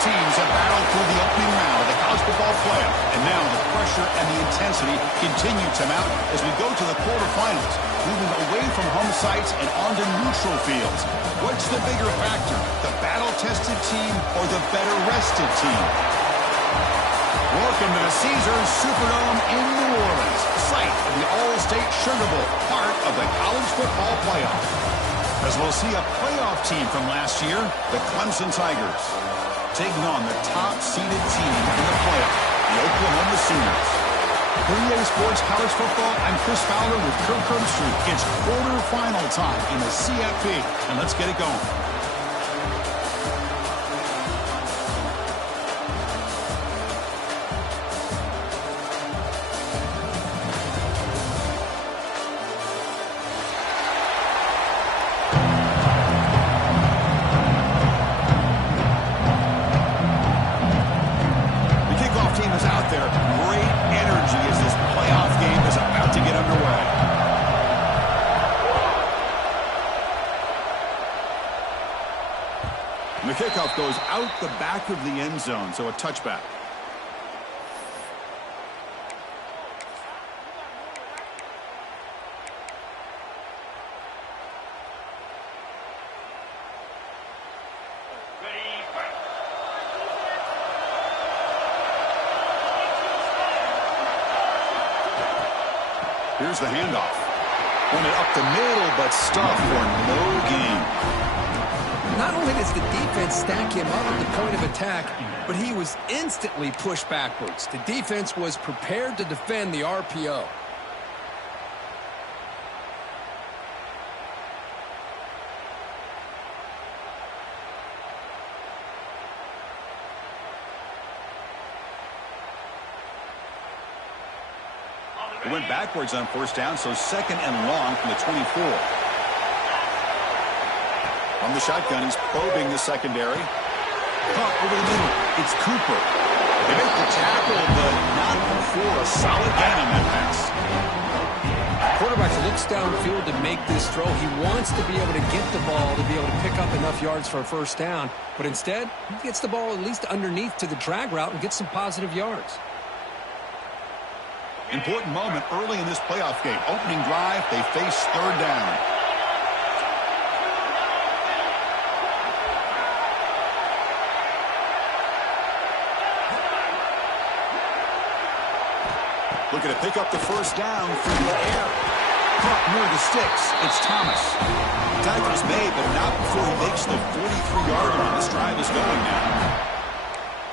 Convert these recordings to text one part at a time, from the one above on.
teams have battled through the opening round of the college football playoff, and now the pressure and the intensity continue to mount as we go to the quarterfinals, moving away from home sites and onto neutral fields. What's the bigger factor, the battle-tested team or the better-rested team? Welcome to the Caesars Superdome in New Orleans, site of the All-State Sugar Bowl, part of the college football playoff. As we'll see a playoff team from last year, the Clemson Tigers, taking on the top-seeded team in the playoff, the Oklahoma Sooners. For EA Sports College Football, I'm Chris Fowler with Kirk Herbstreit. It's quarterfinal time in the CFP, and let's get it going. The kickoff goes out the back of the end zone, so a touchback. Here's the handoff. Wanted up the middle, but stuffed for no gain. Not only does the defense stack him up at the point of attack, but he was instantly pushed backwards. The defense was prepared to defend the RPO. It went backwards on first down, so second and long from the 24. From the shotgun, he's probing the secondary. Caught over the middle. It's Cooper. They make the tackle, but not before a solid gain on that pass. Quarterback looks downfield to make this throw. He wants to be able to get the ball to be able to pick up enough yards for a first down. But instead, he gets the ball at least underneath to the drag route and gets some positive yards. Important moment early in this playoff game. Opening drive, they face third down. Looking to pick up the first down through the air. Caught near the sticks. It's Thomas. Tackle's made, but not before he makes the 43-yard line. This drive is going now.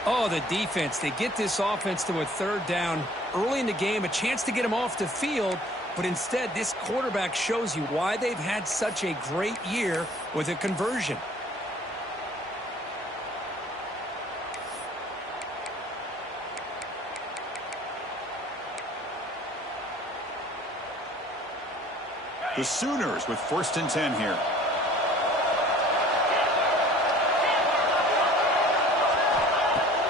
Oh, the defense. They get this offense to a third down early in the game, a chance to get him off the field, but instead this quarterback shows you why they've had such a great year with a conversion. The Sooners with 1st and 10 here.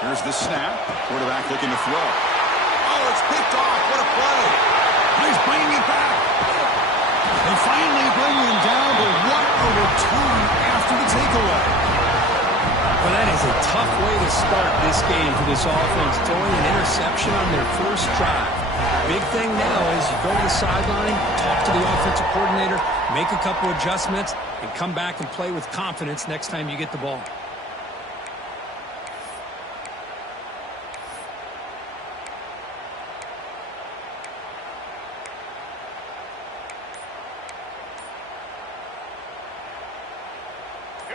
Here's the snap. Quarterback looking to throw. Oh, it's picked off. What a play. He's bringing it back. They finally bring him down, but what a return after the takeaway. Well, that is a tough way to start this game for this offense, throwing an interception on their first drive. Big thing now is you go to the sideline, talk to the offensive coordinator, make a couple adjustments, and come back and play with confidence next time you get the ball.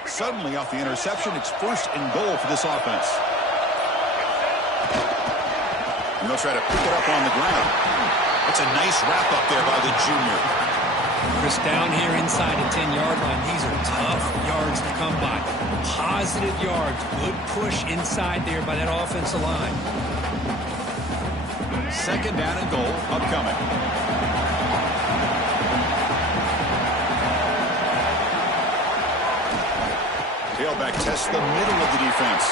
Suddenly, off the interception, it's 1st and goal for this offense. And they'll try to pick it up on the ground. That's a nice wrap up there by the junior. Chris, down here inside the 10-yard line, these are tough yards to come by. Positive yards, good push inside there by that offensive line. 2nd down and goal upcoming. Tailback tests the middle of the defense.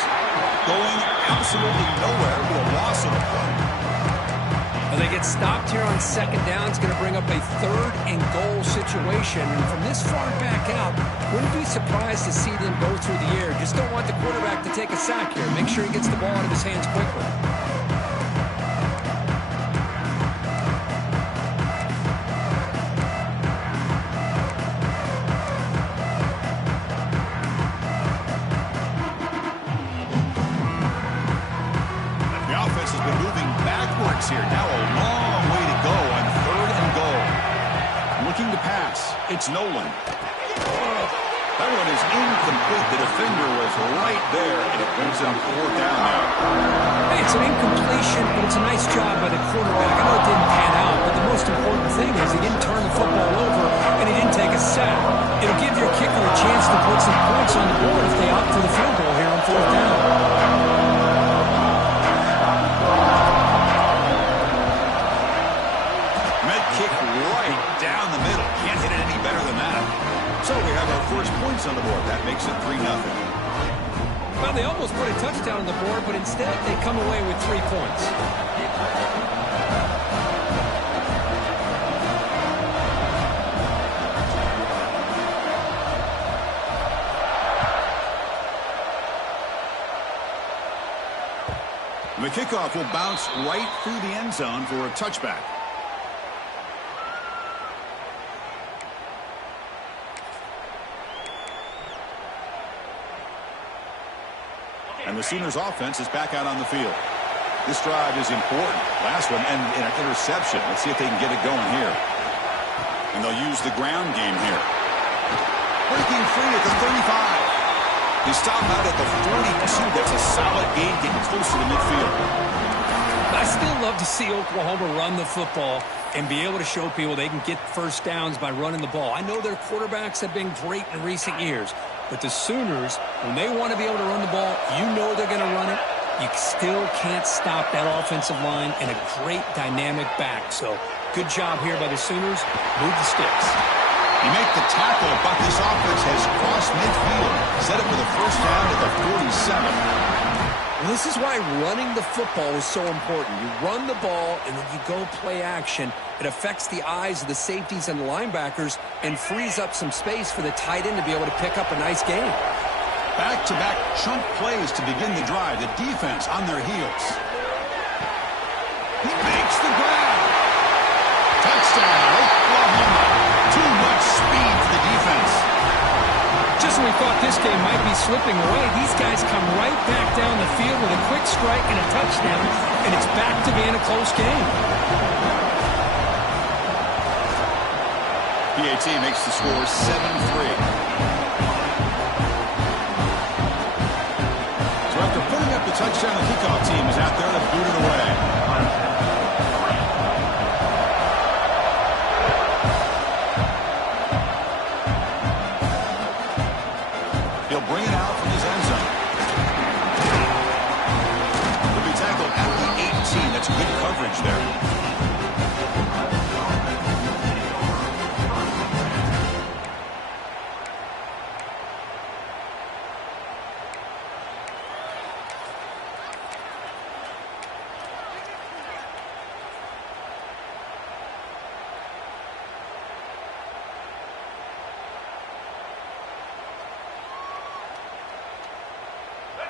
Going absolutely nowhere with a loss of the play. Well, they get stopped here on second down. It's going to bring up a 3rd and goal situation. And from this far back out, wouldn't be surprised to see them go through the air. Just don't want the quarterback to take a sack here. Make sure he gets the ball out of his hands quickly. Here. Now a long way to go on 3rd and goal. Looking to pass. It's Nolan. That one is incomplete. The defender was right there, and it brings it up 4th down now. Hey, it's an incompletion, but it's a nice job by the quarterback. I know it didn't pan out, but the most important thing is he didn't turn the football over, and he didn't take a sack. It'll give your kicker a chance to put some points on the board if they opt for the field goal here on 4th down. Down the middle. Can't hit it any better than that. So we have our first points on the board. That makes it 3-0. Well, they almost put a touchdown on the board, but instead they come away with 3 points. The kickoff will bounce right through the end zone for a touchback. And the Sooners offense is back out on the field. This drive is important. Last one and an interception. Let's see if they can get it going here. And they'll use the ground game here. Breaking free at the 35. They stop out at the 42. That's a solid gain getting close to the midfield. I still love to see Oklahoma run the football and be able to show people they can get first downs by running the ball. I know their quarterbacks have been great in recent years. But the Sooners, when they want to be able to run the ball, you know they're going to run it. You still can't stop that offensive line and a great dynamic back. So good job here by the Sooners. Move the sticks. You make the tackle, but this offense has crossed midfield. Set it for the first down at the 47. Well, this is why running the football is so important. You run the ball, and then you go play action. It affects the eyes of the safeties and the linebackers and frees up some space for the tight end to be able to pick up a nice gain. Back-to-back chunk plays to begin the drive. The defense on their heels. He makes the grab. Touchdown, Oklahoma. Too much speed for the defense. Just when we thought this game might be slipping away, these guys come right back down the field with a quick strike and a touchdown, and it's back to being a close game. PAT makes the score 7-3. So after putting up the touchdown, the kickoff team is out there to boot it away. He'll bring it out from his end zone. He'll be tackled at the 18. That's good coverage there.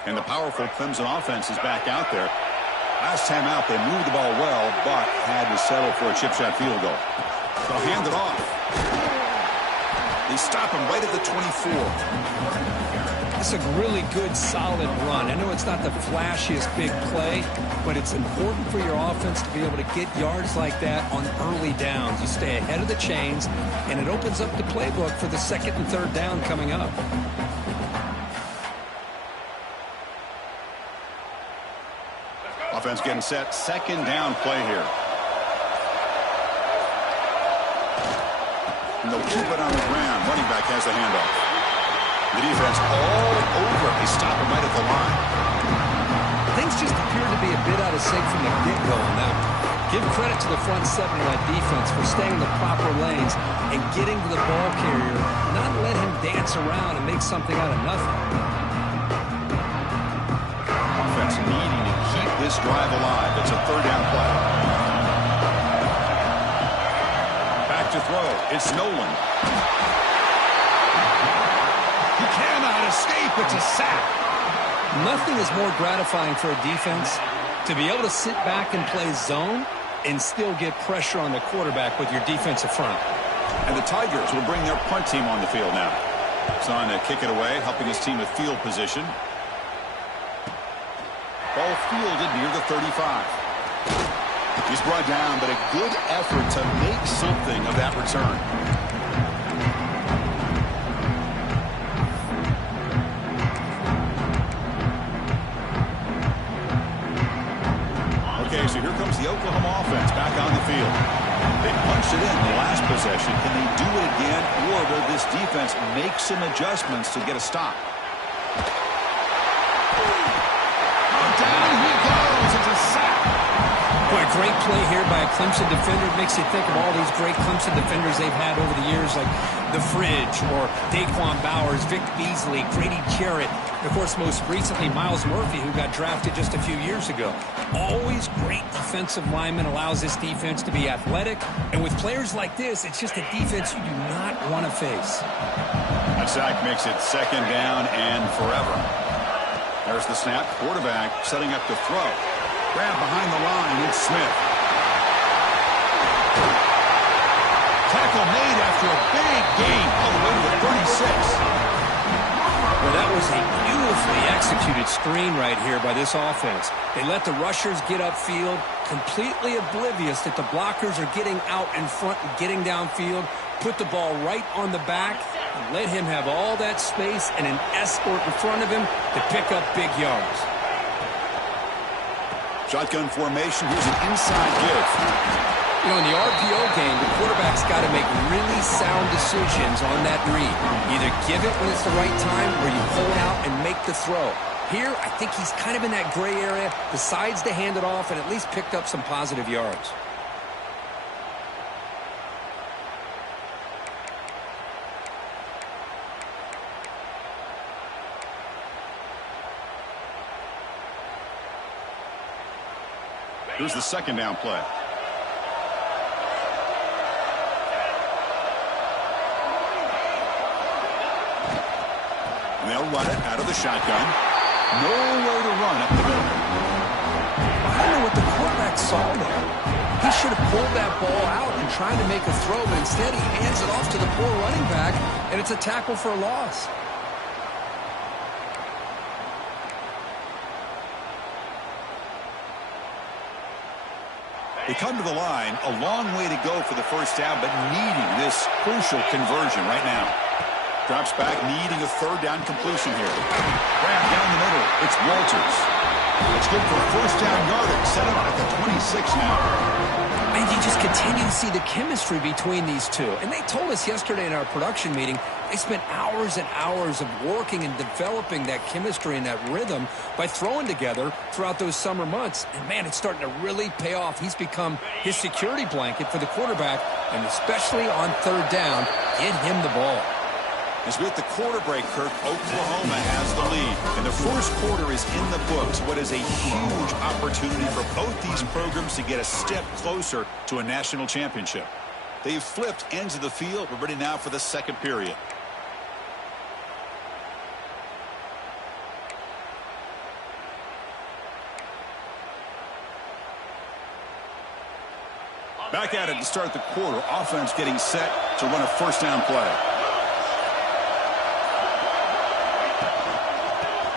And the powerful Clemson offense is back out there. Last time out, they moved the ball well, but had to settle for a chip shot field goal. They'll hand it off. They stop him right at the 24. It's a really good, solid run. I know it's not the flashiest big play, but it's important for your offense to be able to get yards like that on early downs. You stay ahead of the chains, and it opens up the playbook for the second and third down coming up. Offense getting set. Second down play here. And they'll keep it on the ground. Running back has the handoff. The defense all over. They stop him right at the line. Things just appear to be a bit out of sync from the get-go on that. Give credit to the front seven of that defense for staying in the proper lanes and getting to the ball carrier, not let him dance around and make something out of nothing. Offense needing to keep this drive alive. It's a third down play. to throw. It's Nolan. He cannot escape. It's a sack. Nothing is more gratifying for a defense to be able to sit back and play zone and still get pressure on the quarterback with your defensive front. And the Tigers will bring their punt team on the field now. It's on to kick it away, helping his team with field position. Ball fielded near the 35. He's brought down, but a good effort to make something of that return. Okay, so here comes the Oklahoma offense back on the field. They punched it in the last possession. Can they do it again, or will this defense make some adjustments to get a stop? Oh, down he goes. It's a sack. Boy, a great play here by a Clemson defender. It makes you think of all these great Clemson defenders they've had over the years, like The Fridge or Daquan Bowers, Vic Beasley, Grady Jarrett, and of course, most recently, Myles Murphy, who got drafted just a few years ago. Always great defensive lineman, allows this defense to be athletic. And with players like this, it's just a defense you do not want to face. That sack makes it second down and forever. There's the snap. Quarterback setting up to throw. Grab behind the line. It's Smith. Tackle made after a big gain all the way to the 36. Well, that was a beautifully executed screen right here by this offense. They let the rushers get upfield, completely oblivious that the blockers are getting out in front and getting downfield, put the ball right on the back, and let him have all that space and an escort in front of him to pick up big yards. Shotgun formation. Here's an inside give. You know, in the RPO game, the quarterback's got to make really sound decisions on that read. Either give it when it's the right time or you pull it out and make the throw. Here, I think he's kind of in that gray area, decides to hand it off and at least picked up some positive yards. Here's the second down play. They'll run it out of the shotgun. Nowhere to run up the middle. I don't know what the quarterback saw there. He should have pulled that ball out and tried to make a throw, but instead he hands it off to the poor running back, and it's a tackle for a loss. They come to the line, a long way to go for the first down, but needing this crucial conversion right now. Drops back, needing a third down completion here. Grab down the middle. It's Walters. It's good for first down yardage. Set up at the 26 now. And you just continue to see the chemistry between these two. And they told us yesterday in our production meeting, they spent hours and hours of working and developing that chemistry and that rhythm by throwing together throughout those summer months. And, man, it's starting to really pay off. He's become his security blanket for the quarterback, and especially on third down, get him the ball. As with the quarter break, Kirk, Oklahoma has the lead. And the first quarter is in the books. What is a huge opportunity for both these programs to get a step closer to a national championship. They've flipped ends of the field. We're ready now for the second period. Back at it to start the quarter. Offense getting set to run a first down play.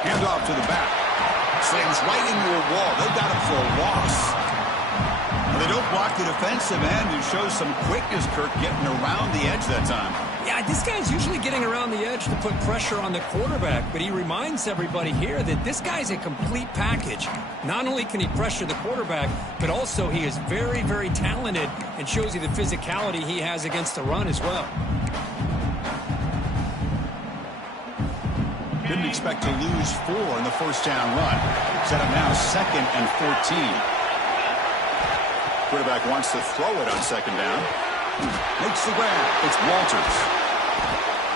Handoff to the back. Slams right into a wall. They got him for a loss. And they don't block the defensive end, who shows some quickness, Kirk, getting around the edge that time. Yeah, this guy's usually getting around the edge to put pressure on the quarterback, but he reminds everybody here that this guy's a complete package. Not only can he pressure the quarterback, but also he is very, very talented and shows you the physicality he has against the run as well. Didn't expect to lose 4 in the first down run. Set up now second and 14. Quarterback wants to throw it on second down. Makes the grab. It's Walters.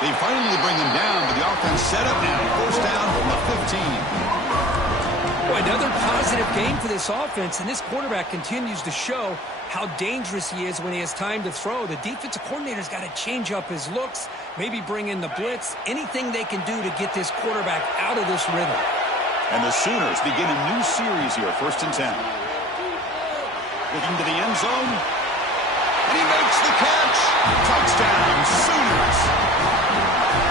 They finally bring him down, but the offense set up now. First down from the 15. Well, another positive game for this offense, and this quarterback continues to show how dangerous he is when he has time to throw. The defensive coordinator's got to change up his looks, maybe bring in the blitz, anything they can do to get this quarterback out of this rhythm. And the Sooners begin a new series here, 1st and 10. Looking to the end zone. And he makes the catch. Touchdown, Sooners.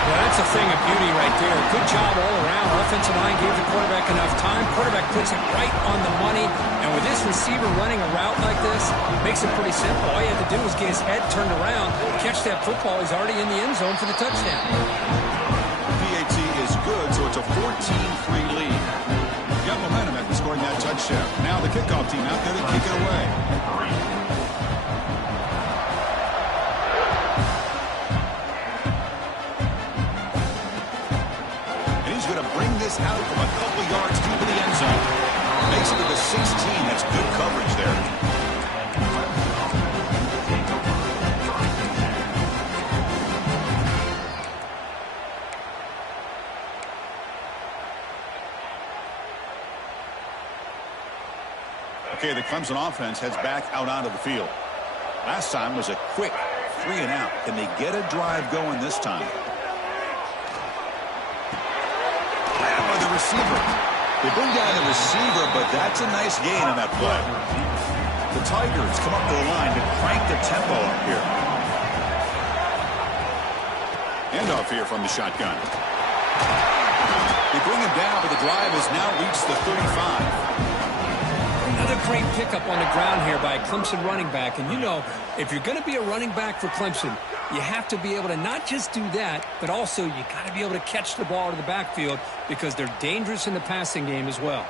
Well, that's a thing of beauty right there. Good job all around. Offensive line gave the quarterback enough time. Quarterback puts it right on the money. And with this receiver running a route like this, makes it pretty simple. All you have to do is get his head turned around, catch that football. He's already in the end zone for the touchdown. PAT is good, so it's a 14-3 lead. Got momentum after scoring that touchdown. Now the kickoff team out there to kick it away. And he's going to bring this out from a couple yards deep in the end zone. Makes it to the 16. That's good coverage there. Okay, the Clemson offense heads back out onto the field. Last time was a quick 3 and out. Can they get a drive going this time? By the receiver. They bring down the receiver, but that's a nice gain on that play. The Tigers come up to the line to crank the tempo up here. Handoff here from the shotgun. They bring him down, but the drive has now reached the 35. Another great pickup on the ground here by a Clemson running back. And you know, if you're going to be a running back for Clemson, you have to be able to not just do that, but also you got to be able to catch the ball to the backfield because they're dangerous in the passing game as well.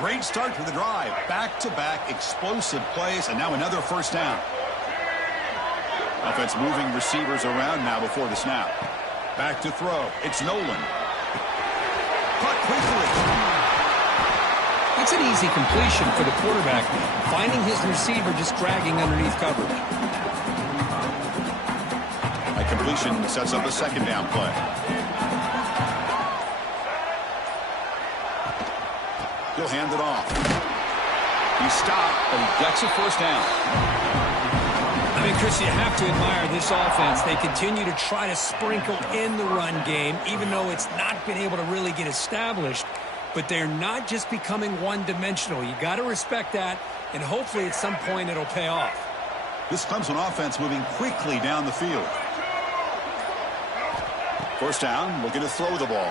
Great start to the drive. Back-to-back explosive plays, and now another first down. Offense moving receivers around now before the snap. Back to throw. It's Nolan. Caught quickly. That's an easy completion for the quarterback, finding his receiver just dragging underneath coverage. A completion sets up a second down play. He'll hand it off. He stopped, but he gets a first down. I mean, Chris, you have to admire this offense. They continue to try to sprinkle in the run game, even though it's not been able to really get established. But they're not just becoming one-dimensional. You got to respect that, and hopefully at some point it'll pay off. This Clemson offense moving quickly down the field. First down, looking to throw the ball.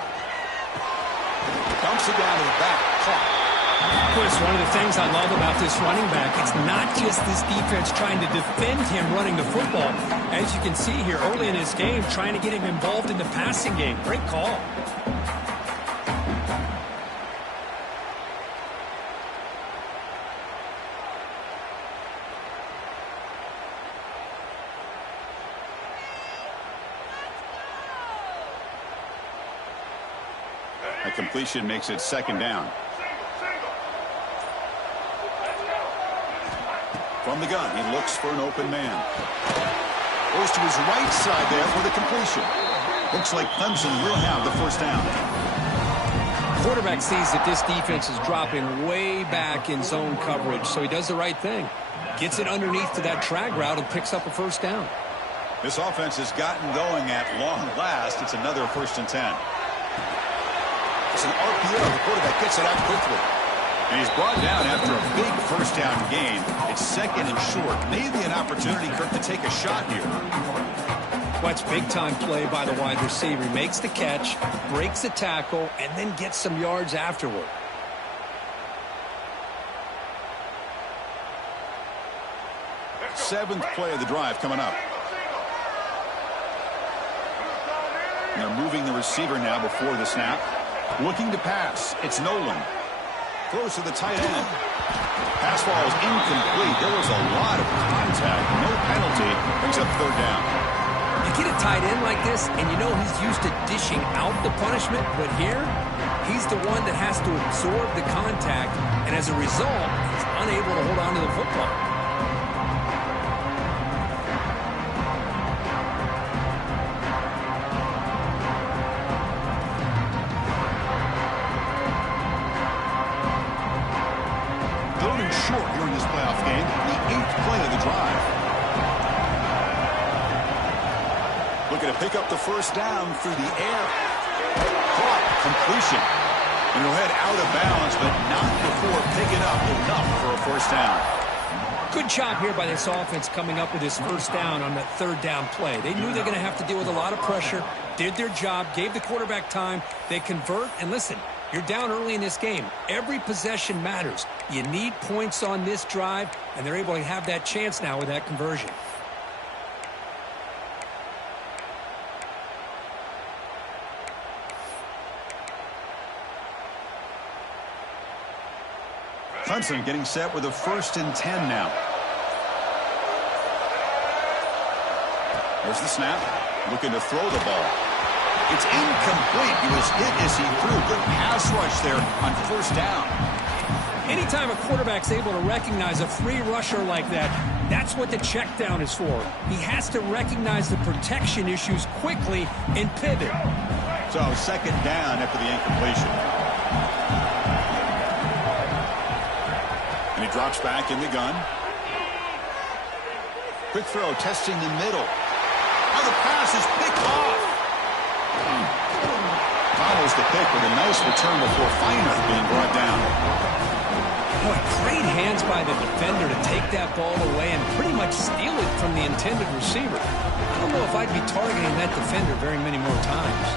Dumps it down to the back. Caught. Chris, one of the things I love about this running back, it's not just this defense trying to defend him running the football. As you can see here early in his game, trying to get him involved in the passing game. Great call. A completion makes it second down. From the gun, he looks for an open man. Goes to his right side there for the completion. Looks like Clemson will have the first down. Quarterback sees that this defense is dropping way back in zone coverage, so he does the right thing. Gets it underneath to that drag route and picks up a first down. This offense has gotten going at long last. It's another 1st and 10. It's an RPO. The quarterback gets it out quickly. And he's brought down after a big first down gain. It's second and short. Maybe an opportunity, Kirk, to take a shot here. Watch big-time play by the wide receiver. He makes the catch, breaks the tackle, and then gets some yards afterward. Seventh play of the drive coming up. And they're moving the receiver now before the snap. Looking to pass. It's Nolan. Throws to the tight end. Pass ball is incomplete. There was a lot of contact. No penalty. Brings up third down. You get a tight end like this, and you know he's used to dishing out the punishment, but here, he's the one that has to absorb the contact, and as a result, he's unable to hold on to the football. looking to pick up the first down through the air. Caught, completion. And he'll head out of bounds, but not before picking up enough for a first down. Good job here by this offense coming up with his first down on that third down play. They knew they're going to have to deal with a lot of pressure, did their job, gave the quarterback time. They convert, and listen, you're down early in this game. Every possession matters. You need points on this drive, and they're able to have that chance now with that conversion. Clemson getting set with a 1st and 10 now. There's the snap. Looking to throw the ball. It's incomplete. He was hit as he threw. Good pass rush there on first down. Anytime a quarterback's able to recognize a free rusher like that, that's what the check down is for. He has to recognize the protection issues quickly and pivot. So 2nd down after the incompletion. And he drops back in the gun. Quick throw, testing the middle. Oh, the pass is picked off. Follows the pick with a nice return before Feiner being brought down. Boy, great hands by the defender to take that ball away and pretty much steal it from the intended receiver. I don't know if I'd be targeting that defender very many more times.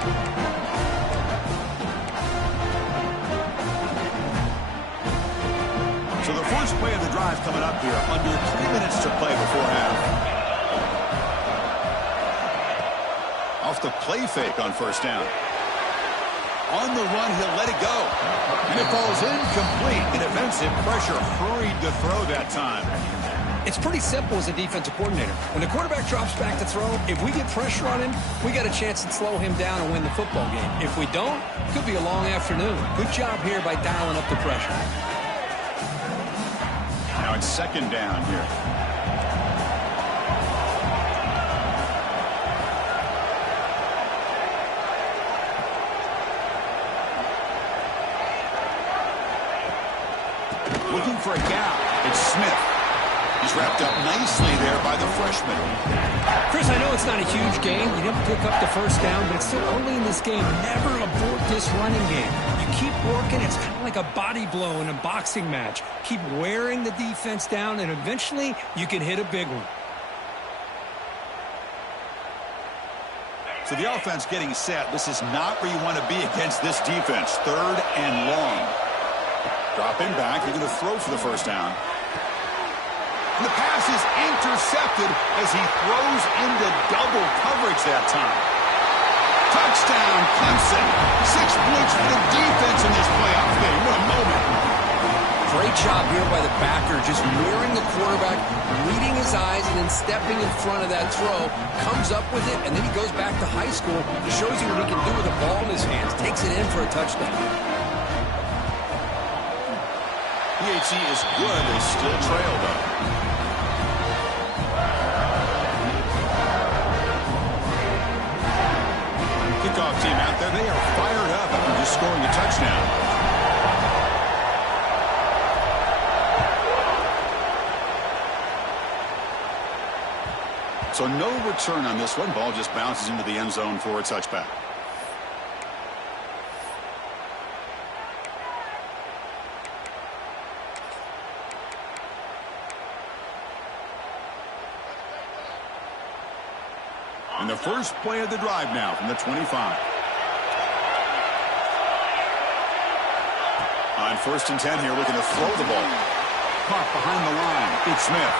So the first play of the drive coming up here. Under 3 minutes to play before half. Off the play fake on first down. On the run, he'll let it go. And it falls incomplete. And defensive pressure hurried to throw that time. It's pretty simple as a defensive coordinator. When the quarterback drops back to throw, if we get pressure on him, we got a chance to slow him down and win the football game. If we don't, it could be a long afternoon. Good job here by dialing up the pressure. Now it's 2nd down here. Looking for a gap. It's Smith. He's wrapped up nicely there by the freshman. Chris, I know it's not a huge game. You didn't pick up the first down, but it's still early in this game. Never abort this running game. You keep working. It's kind of like a body blow in a boxing match. Keep wearing the defense down, and eventually you can hit a big one. So the offense getting set. This is not where you want to be against this defense. 3rd and long. Dropping back. You're going to throw for the first down. And the pass is intercepted as he throws into double coverage that time. Touchdown, Clemson. 6 points for the defense in this playoff game. What a moment. Great job here by the backer, just wearing the quarterback, reading his eyes, and then stepping in front of that throw. Comes up with it, and then he goes back to high school. He shows you what he can do with the ball in his hands. Takes it in for a touchdown. PHC is good. They still trail, though. Kickoff team out there. They are fired up after just scoring a touchdown. So no return on this one. Ball just bounces into the end zone for a touchback. And the first play of the drive now from the 25. On 1st and 10 here, looking to throw the ball. Caught behind the line. It's Smith.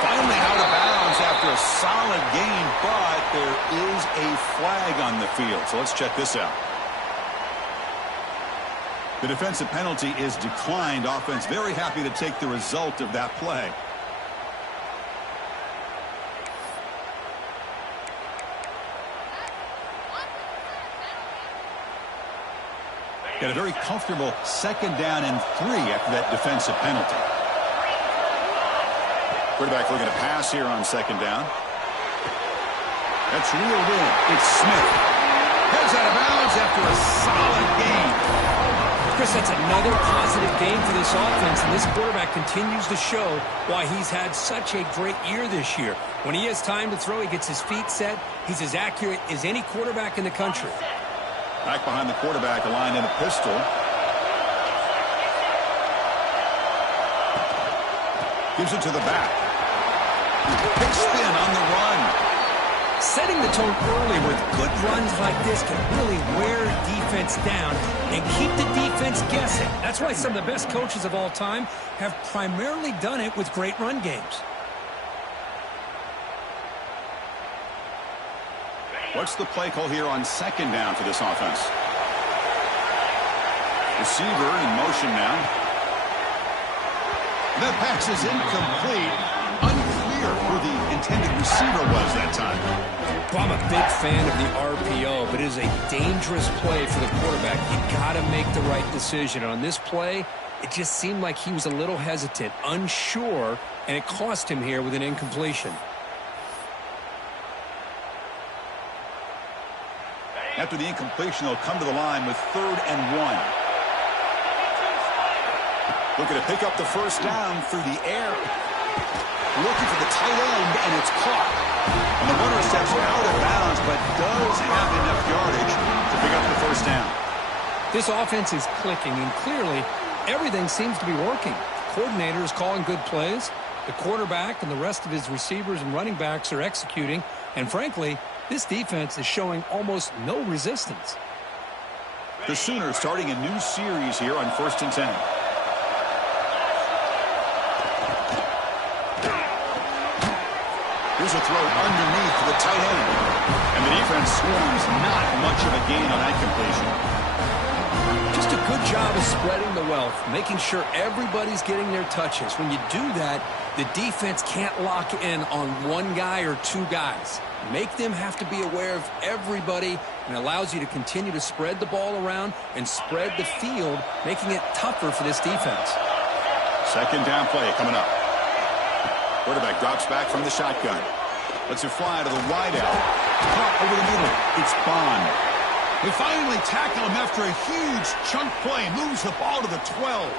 Finally out of bounds after a solid gain, but there is a flag on the field. So let's check this out. The defensive penalty is declined. Offense very happy to take the result of that play. Got a very comfortable 2nd down and 3 after that defensive penalty. Quarterback looking to pass here on 2nd down. That's reeled in. It's Smith. Heads out of bounds after a solid gain. Chris, that's another positive game for this offense, and this quarterback continues to show why he's had such a great year this year. When he has time to throw, he gets his feet set. He's as accurate as any quarterback in the country. Back behind the quarterback, aligned in a pistol. Gives it to the back. Big spin on the run. Setting the tone early with good runs like this can really wear defense down and keep the defense guessing. That's why some of the best coaches of all time have primarily done it with great run games. What's the play call here on second down for this offense? Receiver in motion now. The pass is incomplete. Unclear who the intended receiver was that time. Well, I'm a big fan of the RPO, but it is a dangerous play for the quarterback. You got to make the right decision. On this play, it just seemed like he was a little hesitant, unsure, and it cost him here with an incompletion. After the incompletion, they'll come to the line with 3rd and 1. Looking to pick up the first down through the air. Looking for the tight end, and it's caught. And the runner steps out of bounds, but does have enough yardage to pick up the first down. This offense is clicking, and clearly everything seems to be working. The coordinator is calling good plays. The quarterback and the rest of his receivers and running backs are executing. And frankly, this defense is showing almost no resistance. The Sooners starting a new series here on 1st and 10. Here's a throw underneath to the tight end. And the defense swarms not much of a gain on that completion. Just a good job of spreading the wealth, making sure everybody's getting their touches. When you do that, the defense can't lock in on one guy or two guys. Make them have to be aware of everybody, and allows you to continue to spread the ball around and spread the field, making it tougher for this defense. Second down play coming up. Quarterback drops back from the shotgun. Lets it fly to the wideout. Caught over the middle. It's Bond. They finally tackle him after a huge chunk play. Moves the ball to the 12.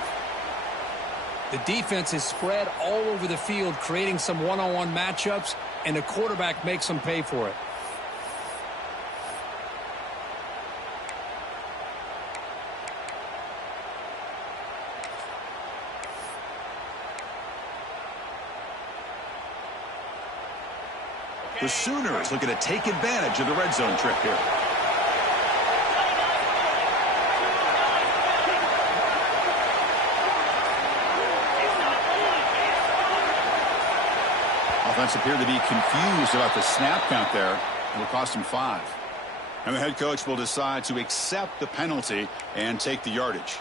The defense is spread all over the field, creating some one-on-one matchups, and the quarterback makes them pay for it. The Sooners looking to take advantage of the red zone trip here. Offense appeared to be confused about the snap count there. It will cost him 5. And the head coach will decide to accept the penalty and take the yardage.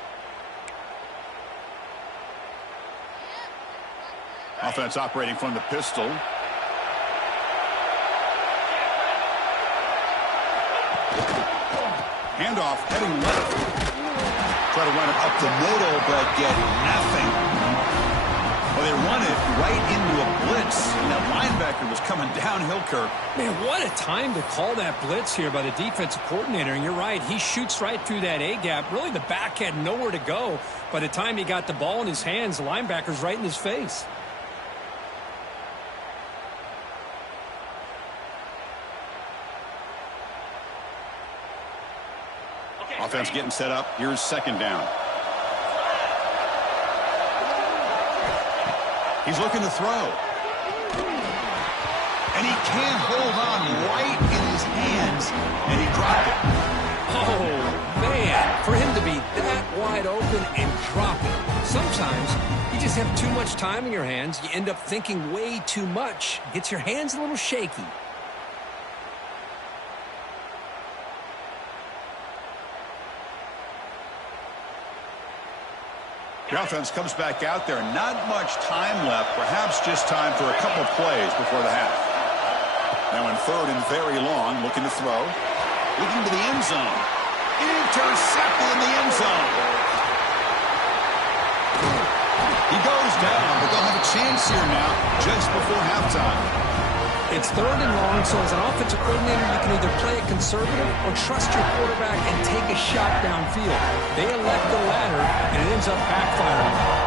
Offense operating from the pistol. Handoff heading left. Try to run it up the middle, but get nothing. Well, they run it right into a blitz, and that linebacker was coming downhill, Kirk. Man, what a time to call that blitz here by the defensive coordinator. And you're right, he shoots right through that A-gap. Really, the back had nowhere to go. By the time he got the ball in his hands, the linebacker's right in his face. Offense getting set up. Here's second down. He's looking to throw. And he can't hold on right in his hands, and he dropped it. Oh, man. For him to be that wide open and drop it. Sometimes you just have too much time in your hands. You end up thinking way too much. Gets your hands a little shaky. The offense comes back out there. Not much time left. Perhaps just time for a couple plays before the half. Now in 3rd and very long, looking to throw. Looking to the end zone. Intercepted in the end zone. He goes down, but they'll have a chance here now just before halftime. It's 3rd and long, so as an offensive coordinator, you can either play it conservative or trust your quarterback and take a shot downfield. They elect the latter, and it ends up backfiring.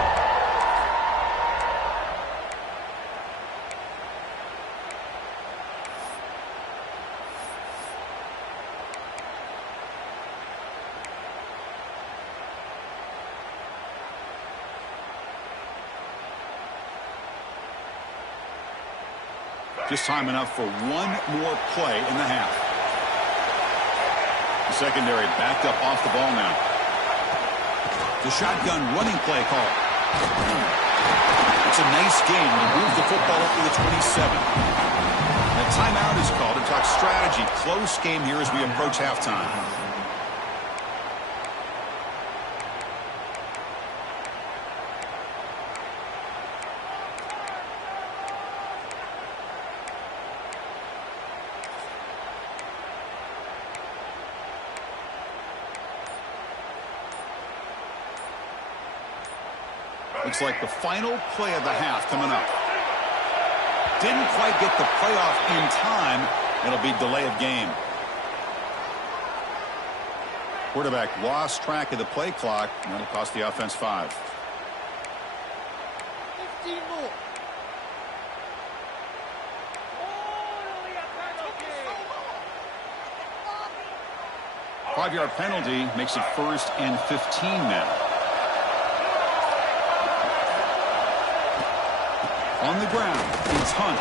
Just time enough for one more play in the half. The secondary backed up off the ball now. The shotgun running play call. It's a nice game. They move the football up to the 27. A timeout is called to talk strategy. Close game here as we approach halftime. Looks like the final play of the half coming up. Didn't quite get the playoff in time. It'll be delay of game. Quarterback lost track of the play clock, and that'll cost the offense 5. 15 more. 5-yard penalty makes it 1st and 15 now. On the ground, it's Hunt.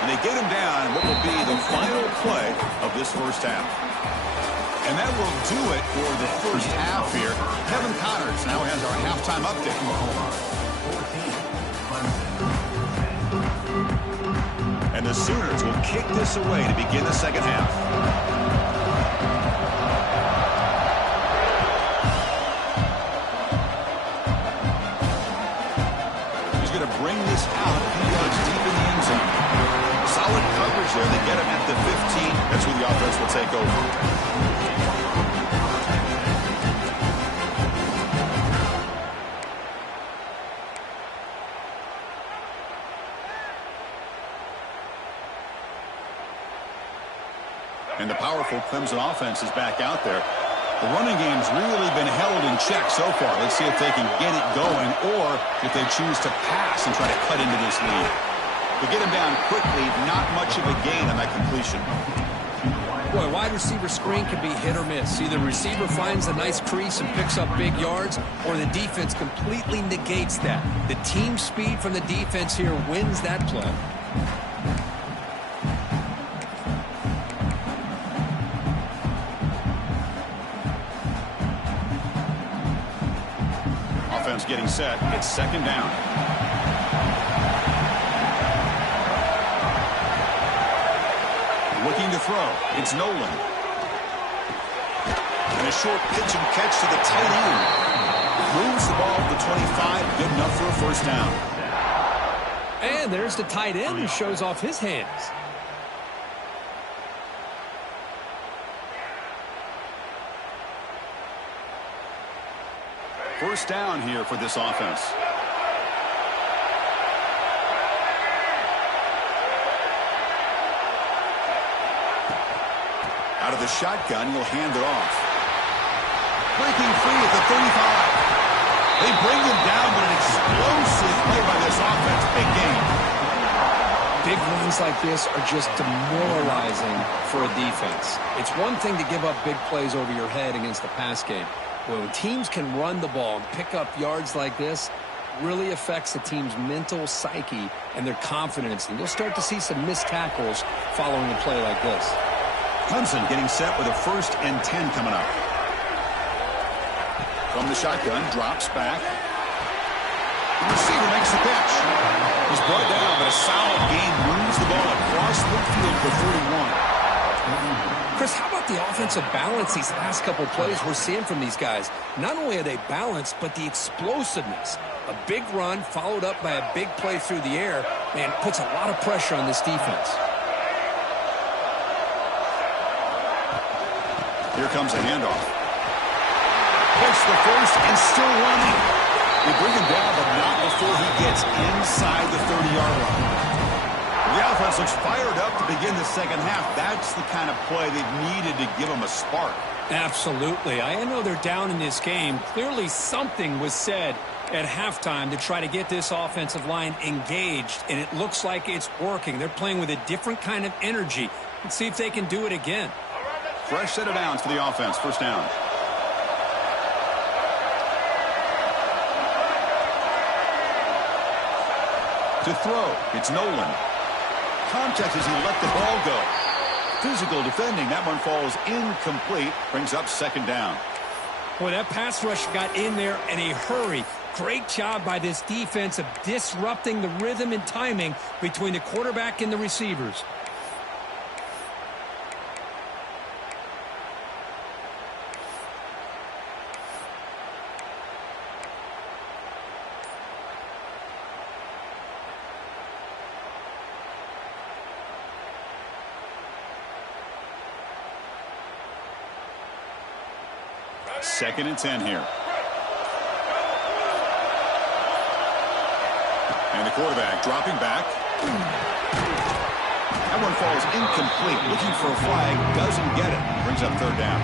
And they get him down what will be the final play of this first half. And that will do it for the first half here. Kevin Connors now has our halftime update. And the Sooners will kick this away to begin the second half. Bring this out a few yards deep in the end zone. Solid coverage there. They get him at the 15. That's where the offense will take over. And the powerful Clemson offense is back out there. The running game's really been held in check so far. Let's see if they can get it going or if they choose to pass and try to cut into this lead. They get him down quickly, not much of a gain on that completion. Boy, wide receiver screen can be hit or miss. Either the receiver finds a nice crease and picks up big yards, or the defense completely negates that. The team speed from the defense here wins that play. Offense getting set. It's 2nd down. Looking to throw. It's Nolan. And a short pitch and catch to the tight end. Moves the ball to the 25. Good enough for a first down. And there's the tight end who shows off his hands. First down here for this offense. Out of the shotgun, he'll hand it off. Breaking free at the 35. They bring him down, but an explosive play by this offense. Big game. Big runs like this are just demoralizing for a defense. It's one thing to give up big plays over your head against the pass game. When teams can run the ball and pick up yards like this, really affects the team's mental psyche and their confidence. And you'll start to see some missed tackles following a play like this. Clemson getting set with a 1st and 10 coming up. From the shotgun, drops back. The receiver makes the catch. He's brought down, but a solid game moves the ball across midfield for 41. Chris, how about the offensive balance these last couple plays we're seeing from these guys? Not only are they balanced, but the explosiveness. A big run followed up by a big play through the air, man, puts a lot of pressure on this defense. Here comes a handoff. Puts the first and still running. They bring him down, but not before he gets inside the 30-yard line. The offense looks fired up to begin the second half. That's the kind of play they've needed to give them a spark. Absolutely. I know they're down in this game. Clearly something was said at halftime to try to get this offensive line engaged, and it looks like it's working. They're playing with a different kind of energy. Let's see if they can do it again. Fresh set of downs for the offense. First down. To throw, it's Nolan. Contact as he let the ball go. Physical defending. That one falls incomplete. Brings up second down. Boy, that pass rush got in there in a hurry. Great job by this defense of disrupting the rhythm and timing between the quarterback and the receivers. Second and 10 here. And the quarterback dropping back. That one falls incomplete. Looking for a flag. Doesn't get it. Brings up third down.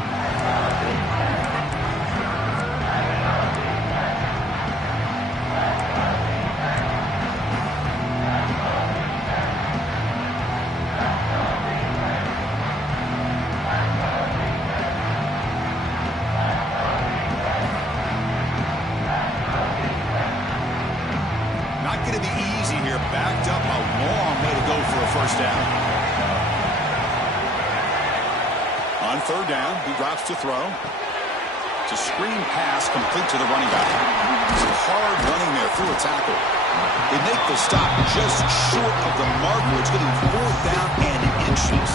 Going to be easy here. Backed up a long way to go for a first down. On third down, he drops to throw. It's a screen pass complete to the running back. Some hard running there through a tackle. They make the stop just short of the mark, where it's getting fourth down and inches.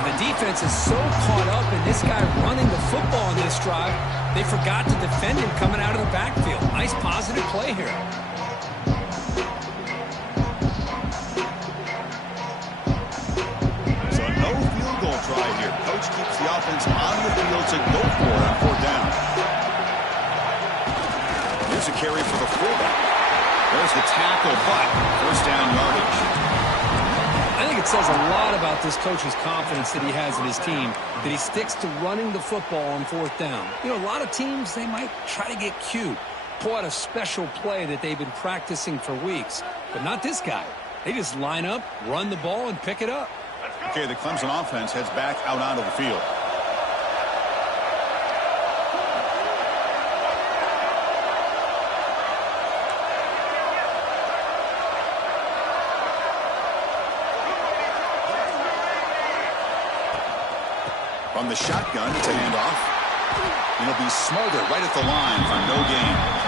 And the defense is so caught up in this guy running the football on this drive, they forgot to defend him coming out of the backfield. Nice positive play here. Try here. Coach keeps the offense on the field to go for it on fourth down. Here's a carry for the fullback. There's the tackle, but first down yardage. I think it says a lot about this coach's confidence that he has in his team, that he sticks to running the football on fourth down. You know, a lot of teams, they might try to get cute, pull out a special play that they've been practicing for weeks, but not this guy. They just line up, run the ball, and pick it up. Okay, the Clemson offense heads back out onto the field. From the shotgun, it's a handoff. It'll be Smolder right at the line for no gain.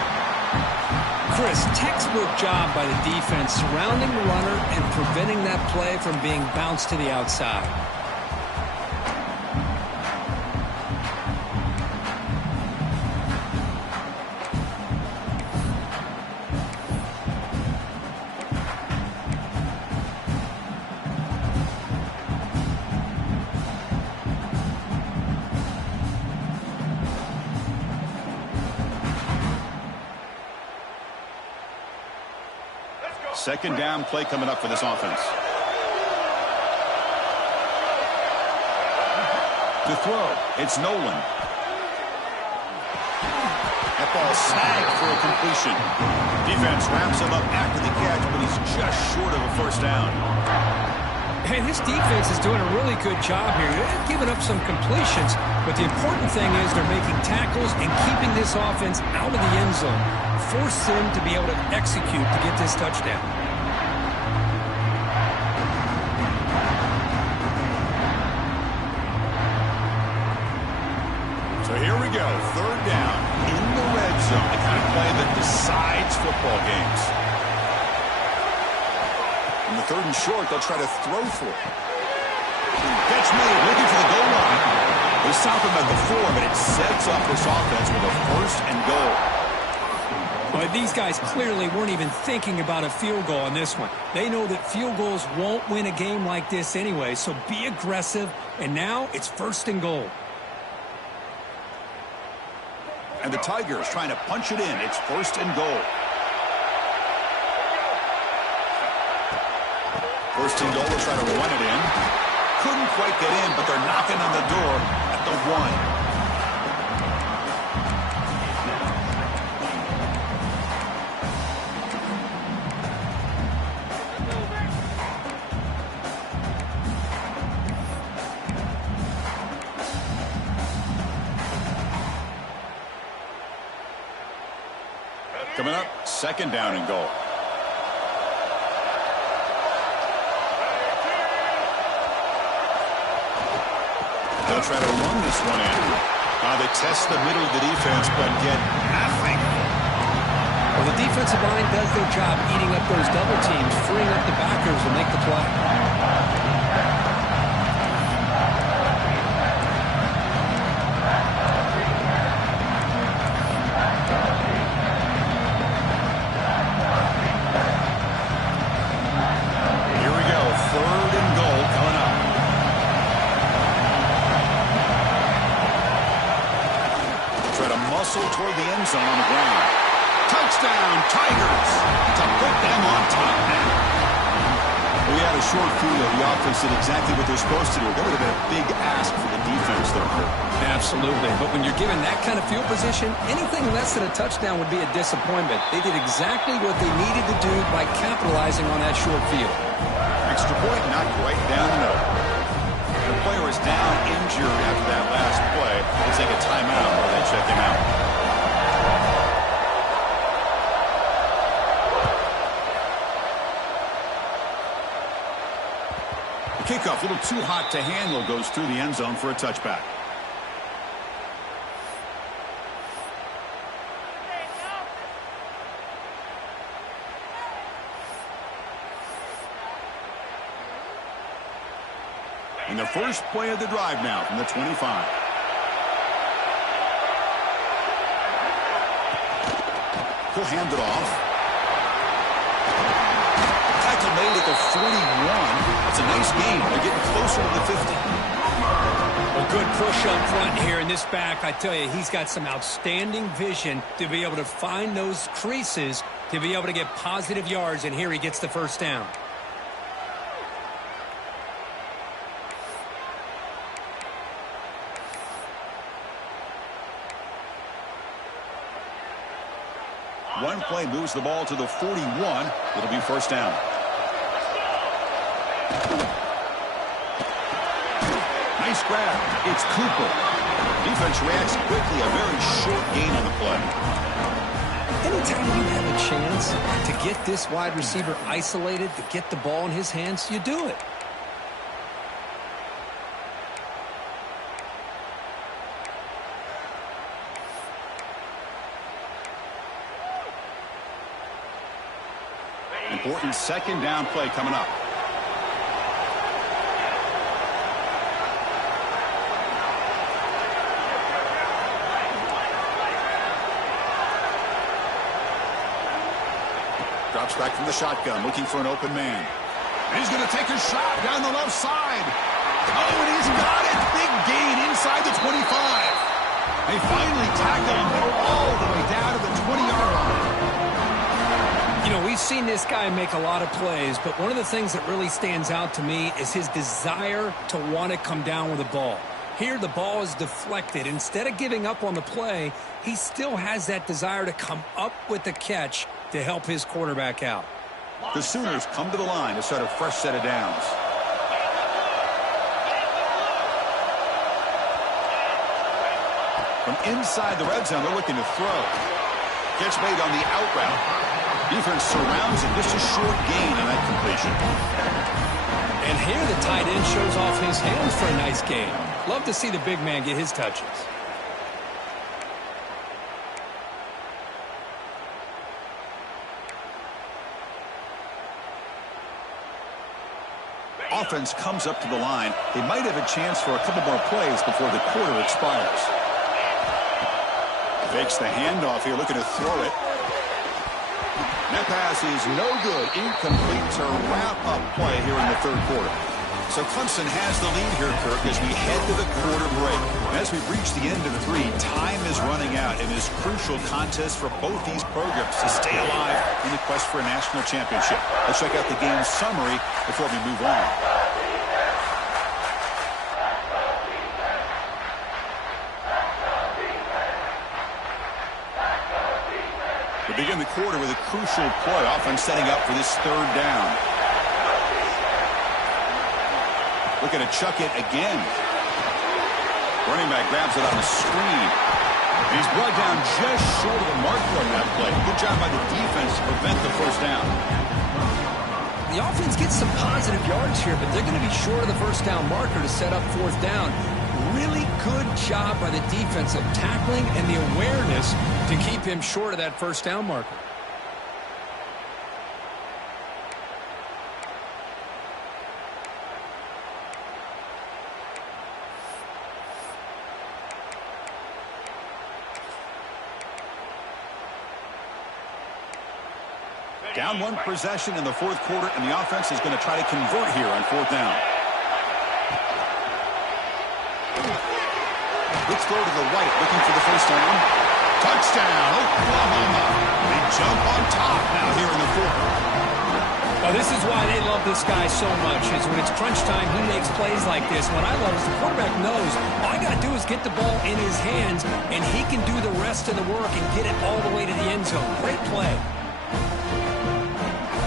Chris, textbook job by the defense surrounding the runner and preventing that play from being bounced to the outside. Second down play coming up for this offense. To throw, it's Nolan. That ball snagged for a completion. Defense wraps him up after the catch, but he's just short of a first down. Hey, this defense is doing a really good job here. They're giving up some completions, but the important thing is they're making tackles and keeping this offense out of the end zone. Force them to be able to execute to get this touchdown. So here we go, third down in the red zone, the kind of play that decides football games. In the third and short, they'll try to throw for it. Catch made, looking for the goal line. They stop him at the 4, but it sets up this offense with a first and goal. But these guys clearly weren't even thinking about a field goal on this one. They know that field goals won't win a game like this anyway, so be aggressive, and now it's first and goal. And the Tigers trying to punch it in. It's first and goal. First and goal to try to run it in. Couldn't quite get in, but they're knocking on the door at the 1. Coming up, second down and goal. They'll try to run this one in. They test the middle of the defense, but get nothing. Well, the defensive line does their job eating up those double teams, freeing up the backers to make the play. Toward the end zone on the ground. Touchdown, Tigers, to put them on top now. We had a short field. The offense did exactly what they're supposed to do. That would have been a big ask for the defense, though. Absolutely. But when you're given that kind of field position, anything less than a touchdown would be a disappointment. They did exactly what they needed to do by capitalizing on that short field. Extra point, not quite down the middle. The player is down injured after that last play. They'll take a timeout while they check him out. The kickoff, a little too hot to handle, goes through the end zone for a touchback. And the first play of the drive now from the 25. He'll hand it off. Tackle made at the 41. That's a nice gain. They're getting closer to the 50. A good push up front here in this back. I tell you, he's got some outstanding vision to be able to find those creases, to be able to get positive yards, and here he gets the first down. One play moves the ball to the 41. It'll be first down. Nice grab. It's Cooper. Defense reacts quickly. A very short gain on the play. Anytime you have a chance to get this wide receiver isolated, to get the ball in his hands, you do it. Important second down play coming up. Drops back from the shotgun, looking for an open man. And he's going to take a shot down the left side. Oh, and he's got it. Big gain inside the 25. They finally tackle him all the way down to the 20-yard line. You know, we've seen this guy make a lot of plays, but one of the things that really stands out to me is his desire to want to come down with the ball. Here, the ball is deflected. Instead of giving up on the play, he still has that desire to come up with the catch to help his quarterback out. The Sooners come to the line to start a fresh set of downs. From inside the red zone, they're looking to throw. Catch made on the out route. Defense surrounds it. Just a short gain on that completion. And here the tight end shows off his hands for a nice gain. Love to see the big man get his touches. Offense comes up to the line. They might have a chance for a couple more plays before the quarter expires. Fakes the handoff here, looking to throw it. That pass is no good. Incomplete to wrap up play here in the third quarter. So Clemson has the lead here, Kirk, as we head to the quarter break. As we reach the end of the three, time is running out in this crucial contest for both these programs to stay alive in the quest for a national championship. Let's check out the game summary before we move on. We begin the quarter with a crucial play, offense setting up for this third down. Looking to chuck it again. Running back grabs it on the screen. And he's brought down just short of the marker on that play. Good job by the defense to prevent the first down. The offense gets some positive yards here, but they're going to be short of the first down marker to set up fourth down. Really good job by the defense of tackling and the awareness to keep him short of that first down marker. Down one possession in the fourth quarter, and the offense is going to try to convert here on fourth down. Let's throw to the right, looking for the first down. Touchdown, Oklahoma. They jump on top now here in the fourth. Well, this is why they love this guy so much, is when it's crunch time, he makes plays like this. What I love is the quarterback knows all I got to do is get the ball in his hands, and he can do the rest of the work and get it all the way to the end zone. Great play.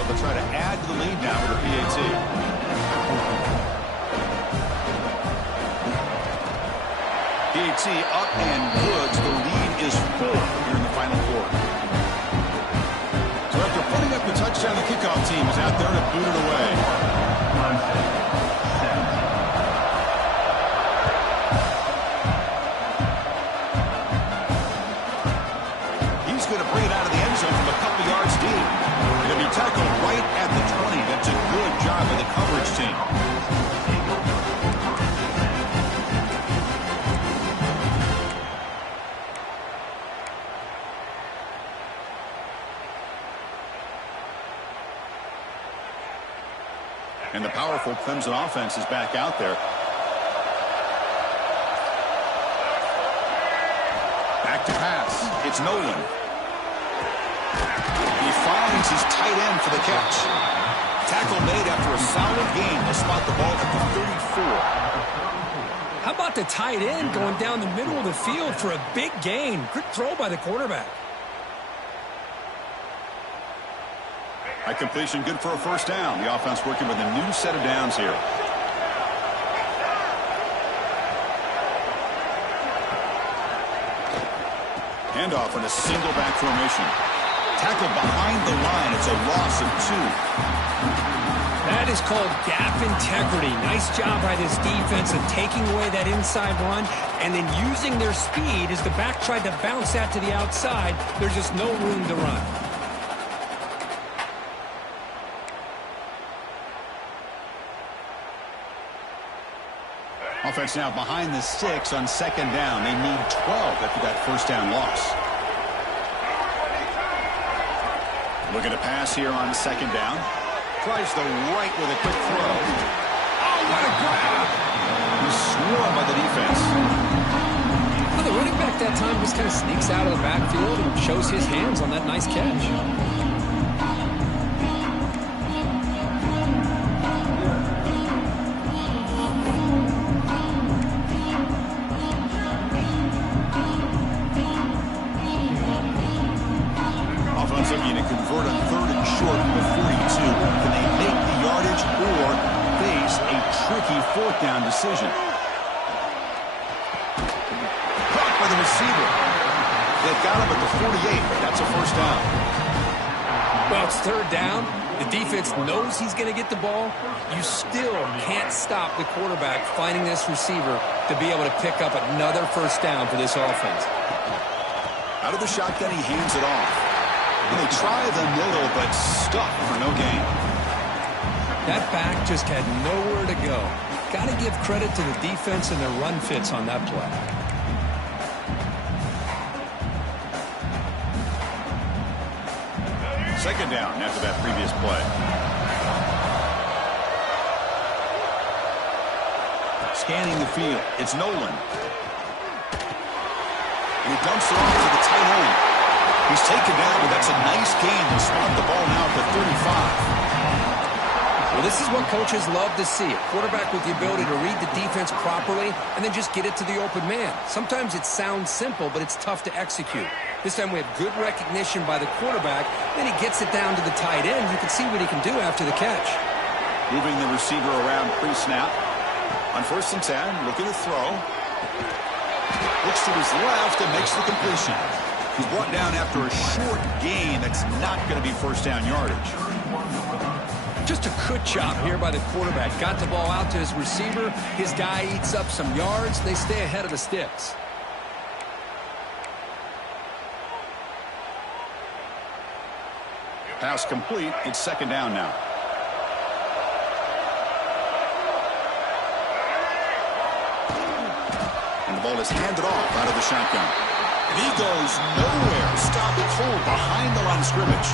They'll try to add to the lead now with a PAT. PAT up and good. The lead is 4 here in the final quarter. So after putting up the touchdown, the kickoff team is out there to boot it away. He's going to bring it out of the end zone from a couple yards deep. Going to be tackled right at the 20. That's a good job by the coverage team. And the powerful Clemson offense is back out there. Back to pass. It's Nolan. He finds his tight end for the catch. Tackle made after a solid gain. They'll spot the ball at the 34. How about the tight end going down the middle of the field for a big gain? Good throw by the quarterback. That completion good for a first down. The offense working with a new set of downs here. Handoff in a single back formation. Tackled behind the line. It's a loss of 2. That is called gap integrity. Nice job by this defense of taking away that inside run and then using their speed as the back tried to bounce that to the outside. There's just no room to run. Offense now behind the 6 on second down. They need 12 after that first down loss. Looking to pass here on second down. Tries the right with a quick throw. Oh, what a grab! He's swarmed by the defense. Well, the running back that time just kind of sneaks out of the backfield and shows his hands on that nice catch. Looking to convert on third and short from the 42. Can they make the yardage or face a tricky fourth down decision? Caught by the receiver. They've got him at the 48. That's a first down. Well, it's third down. The defense knows he's going to get the ball. You still can't stop the quarterback finding this receiver to be able to pick up another first down for this offense. Out of the shotgun, he hands it off. And they try the middle, but stuck for no gain. That back just had nowhere to go. Got to give credit to the defense and their run fits on that play. Second down after that previous play. Scanning the field, it's Nolan. And he dumps it off to the tight end. He's taken down, but that's a nice gain to spot the ball now at the 35. Well, this is what coaches love to see. A quarterback with the ability to read the defense properly and then just get it to the open man. Sometimes it sounds simple, but it's tough to execute. This time we have good recognition by the quarterback. Then he gets it down to the tight end. You can see what he can do after the catch. Moving the receiver around pre-snap. On 1st and 10, looking to throw. Looks to his left and makes the completion. He's brought down after a short gain that's not going to be first down yardage. Just a good job here by the quarterback. Got the ball out to his receiver. His guy eats up some yards. They stay ahead of the sticks. Pass complete. It's 2nd down now. And the ball is handed off out of the shotgun. And he goes nowhere. Stopped cold behind the line of scrimmage.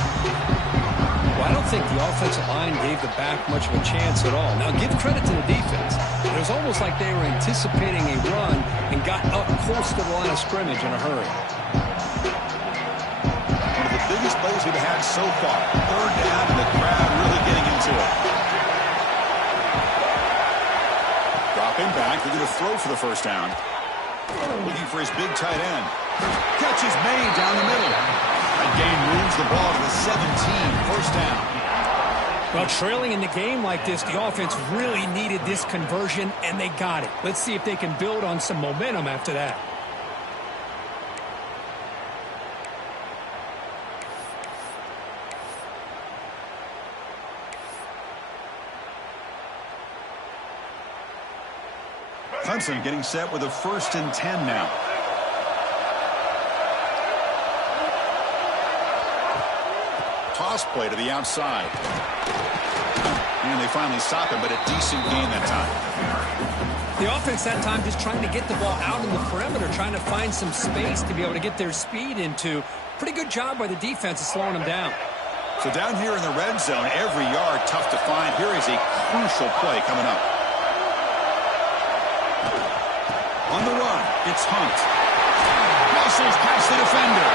Well, I don't think the offensive line gave the back much of a chance at all. Now, give credit to the defense. It was almost like they were anticipating a run and got up close to the line of scrimmage in a hurry. One of the biggest plays we've had so far. 3rd down, and the crowd really getting into it. Dropping back, looking to throw for the 1st down. Looking for his big tight end. Catch is made down the middle. That gain moves the ball to the 17, 1st down. Well, trailing in the game like this, the offense really needed this conversion, and they got it. Let's see if they can build on some momentum after that. Clemson getting set with a 1st and 10 now. Toss play to the outside. And they finally stop it, but a decent gain that time. The offense that time just trying to get the ball out in the perimeter, trying to find some space to be able to get their speed into. Pretty good job by the defense of slowing them down. So down here in the red zone, every yard tough to find. Here is a crucial play coming up. On the run, it's Hunt. Muscles past the defender.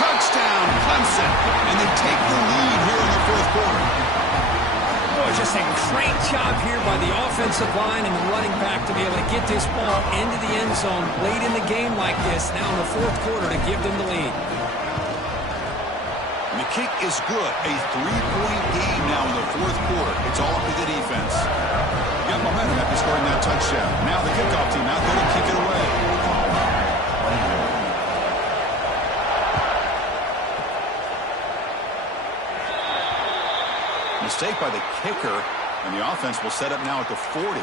Touchdown, Clemson. And they take the lead here in the 4th quarter. Boy, just a great job here by the offensive line and the running back to be able to get this ball into the end zone late in the game like this, now in the 4th quarter to give them the lead. And the kick is good. A 3-point game now in the 4th quarter. It's all up to the defense. Got momentum after scoring that touchdown. Now the kickoff team out there to kick it away. Mistake by the kicker, and the offense will set up now at the 40.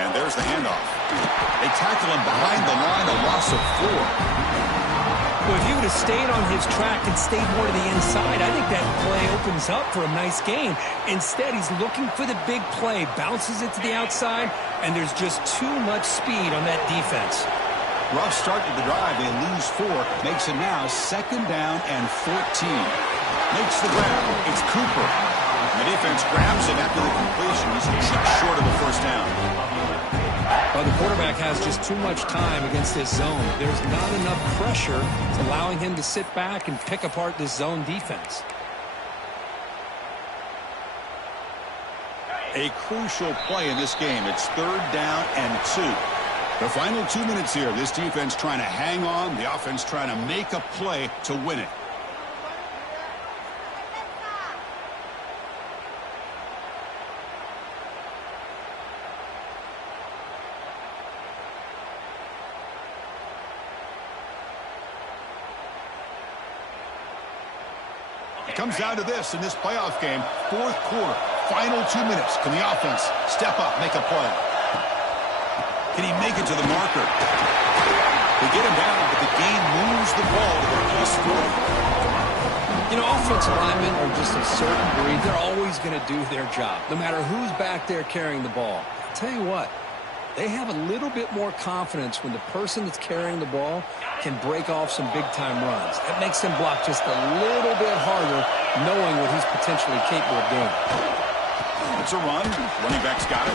And there's the handoff. They tackle him behind the line, a loss of 4. Well, if he would have stayed on his track and stayed more to the inside, I think that play opens up for a nice gain. Instead, he's looking for the big play, bounces it to the outside, and there's just too much speed on that defense. Rough start to the drive. They lose 4. Makes it now 2nd down and 14. Makes the grab. It's Cooper. The defense grabs it after the completion. He's just short of a 1st down. Well, the quarterback has just too much time against this zone. There's not enough pressure. It's allowing him to sit back and pick apart this zone defense. A crucial play in this game. It's 3rd down and 2. The final 2 minutes here. This defense trying to hang on. The offense trying to make a play to win it. It comes down to this in this playoff game. 4th quarter, final 2 minutes. Can the offense step up, make a play? Can he make it to the marker? They get him down, but the game moves the ball to their plus 40. You know, offensive linemen are just a certain breed. They're always going to do their job, no matter who's back there carrying the ball. I'll tell you what, they have a little bit more confidence when the person that's carrying the ball can break off some big-time runs. That makes them block just a little bit harder, knowing what he's potentially capable of doing. It's a run. Running back's got it.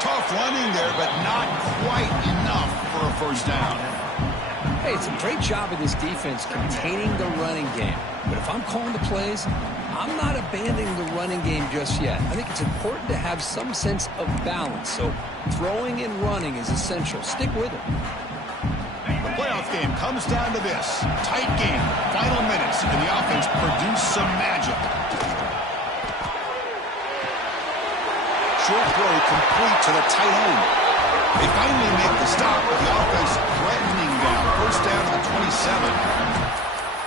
Tough running there, but not quite enough for a first down. Hey, it's a great job of this defense containing the running game. But if I'm calling the plays, I'm not abandoning the running game just yet. I think it's important to have some sense of balance. So throwing and running is essential. Stick with it. The playoff game comes down to this. Tight game. Final minutes. Can the offense produce some magic? Short throw complete to the tight end. They finally make the stop with the offense threatening down. First down to the 27.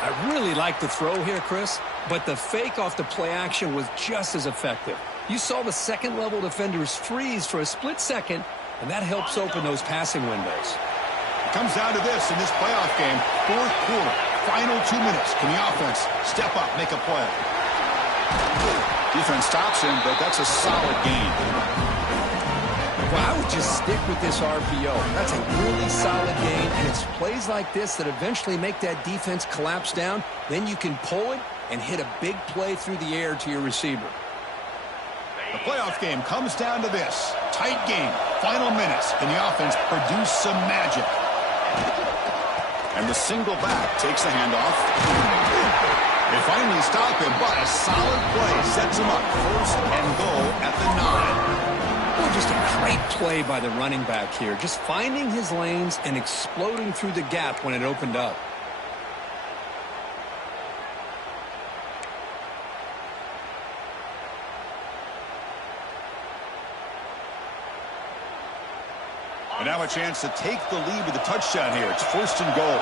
I really like the throw here, Chris, but the fake off the play action was just as effective. You saw the second-level defenders freeze for a split second, and that helps open those passing windows. It comes down to this in this playoff game. Fourth quarter, final 2 minutes. Can the offense step up, make a play? Defense stops him, but that's a solid gain. Well, I would just stick with this RPO. That's a really solid gain, and it's plays like this that eventually make that defense collapse down. Then you can pull it and hit a big play through the air to your receiver. The playoff game comes down to this. Tight game, final minutes. Can the offense produce some magic? And the single back takes the handoff. They finally stop him, but a solid play sets him up first and goal at the 9. Well, just a great play by the running back here. Just finding his lanes and exploding through the gap when it opened up. And now a chance to take the lead with a touchdown here. It's first and goal.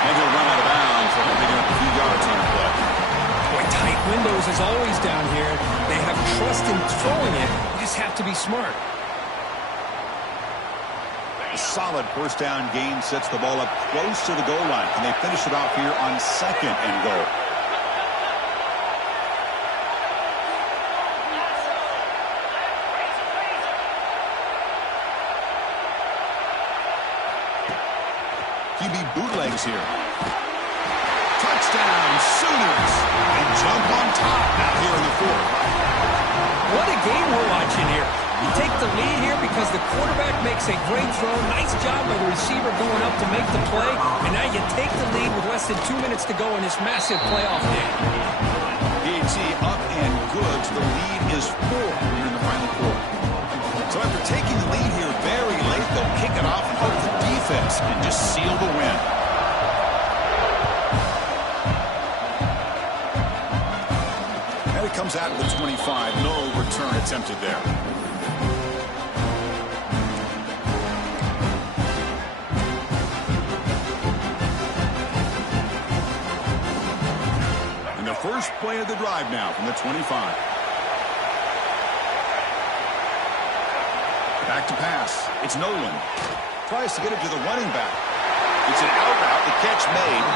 And he'll run out of bounds after picking up a few yards on the play. Boy, tight windows is always down here. They have trust in throwing it. You just have to be smart. A solid first down gain sets the ball up close to the goal line. Can they finish it off here on second and goal? QB bootlegs here. Touchdown, Sooners. They jump on top now here in the fourth. What a game we're watching here. You take the lead here because the quarterback makes a great throw. Nice job by the receiver going up to make the play. And now you take the lead with less than 2 minutes to go in this massive playoff game. PAT up and good. The lead is 4 here in the final quarter. So after taking the lead here very late, they'll kick it off and hope the defense can just seal the win. And it comes out of the 25. No return attempted there. And the first play of the drive now from the 25. Back to pass. It's Nolan. Tries to get it to the running back. It's an out route. The catch made.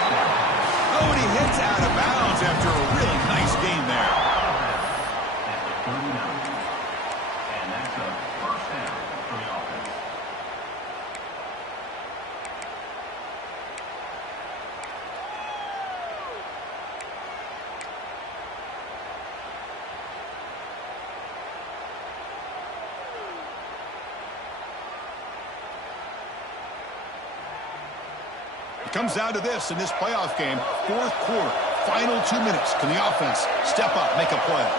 Oh, and he hits out of bounds after a really nice gain there. And that's a first down for the offense. Comes down to this in this playoff game. Fourth quarter, final 2 minutes. Can the offense step up, make a play?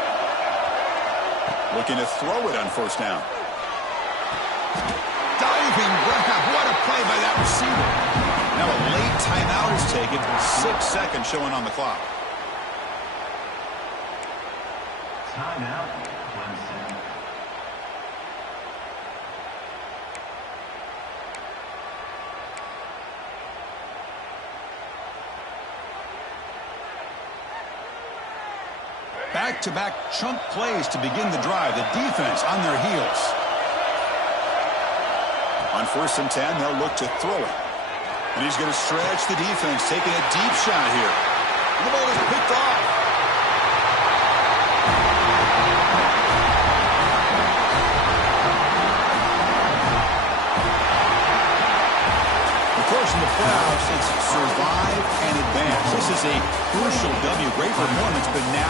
Looking to throw it on first down. Diving grab. What a play by that receiver. Now a late timeout is taken. 6 seconds showing on the clock. Timeout, Clemson. Back-to-back chunk plays to begin the drive. The defense on their heels. On 1st and 10, they'll look to throw it. And he's going to stretch the defense, taking a deep shot here. And the ball is picked off. Of course, in the playoffs, it's survive and advance. This is a crucial W. Great performance, but now